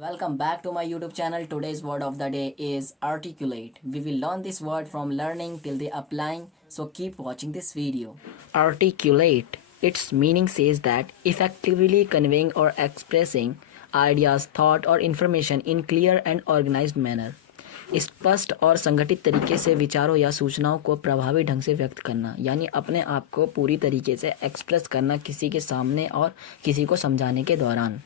Welcome back to my YouTube channel. Today's word of the day is articulate. We will learn this word from learning till the applying, so keep watching this video. Articulate. Its meaning says that effectively conveying or expressing ideas, thought or information in clear and organized manner. स्पष्ट और संगठित तरीके से विचारों या सूचनाओं को प्रभावी ढंग से व्यक्त करना, यानी अपने आप को पूरी तरीके से एक्सप्रेस करना किसी के सामने और किसी को समझाने के दौरान.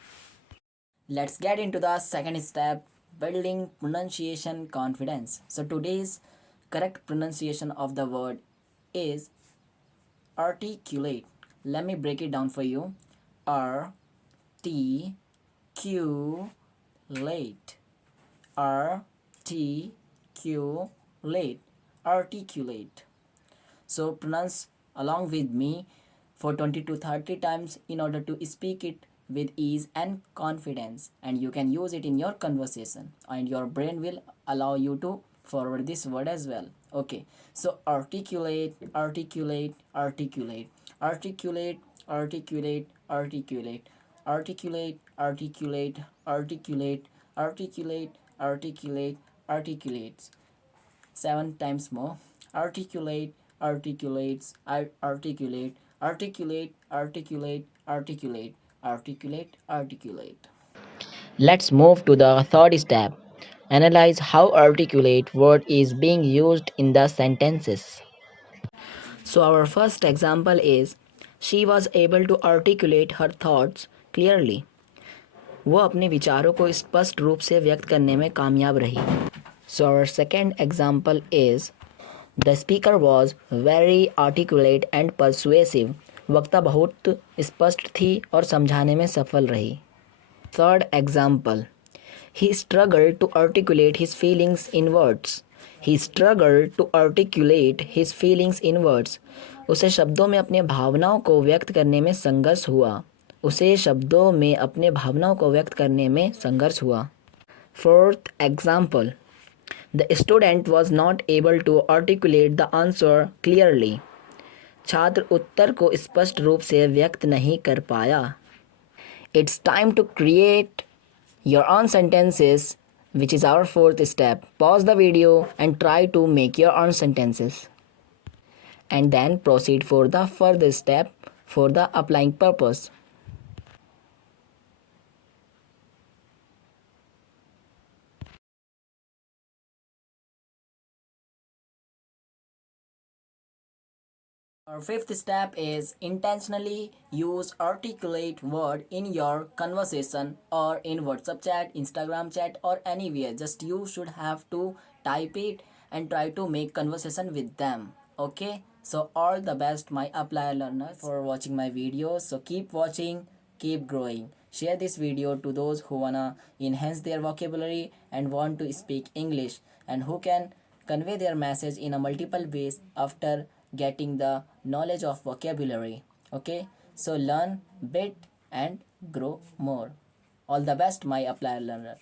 Let's get into the second step, building pronunciation confidence. So today's correct pronunciation of the word is articulate. Let me break it down for you. Articulate. Articulate. So pronounce along with me for 20 to 30 times in order to speak it with ease and confidence, and you can use it in your conversation and your brain will allow you to forward this word as well. Okay, so articulate, articulate, articulate, articulate, articulate, articulate, articulate, articulate, articulate, articulate, articulate, articulates. 7 times more. Articulate, articulates, articulate, articulate, articulate, articulate, articulate, articulate. Let's move to the third step. Analyze how articulate word is being used in the sentences. So our first example is she was able to articulate her thoughts clearly. वो अपने विचारों को स्पष्ट रूप से व्यक्त करने में कामयाब रही. So our second example is the speaker was very articulate and persuasive. वक्ता बहुत स्पष्ट थी और समझाने में सफल रही. Third example, he struggled to articulate his feelings in words. He struggled to articulate his feelings in words. उसे शब्दों में अपने भावनाओं को व्यक्त करने में संघर्ष हुआ. उसे शब्दों में अपने भावनाओं को व्यक्त करने में संघर्ष हुआ. Fourth example, the student was not able to articulate the answer clearly. छात्र उत्तर को स्पष्ट रूप से व्यक्त नहीं कर पाया. It's time to create your own sentences, which is our fourth step. Pause the video and try to make your own sentences. And then proceed for the further step for the applying purpose. Our fifth step is intentionally use articulate word in your conversation or in WhatsApp chat, Instagram chat or anywhere. Just you should have to type it and try to make conversation with them. Okay, so all the best my applier learners for watching my videos. So keep watching, keep growing. Share this video to those who wanna enhance their vocabulary and want to speak English and who can convey their message in a multiple ways after getting the knowledge of vocabulary. Okay, so learn bit and grow more. All the best my applier learner.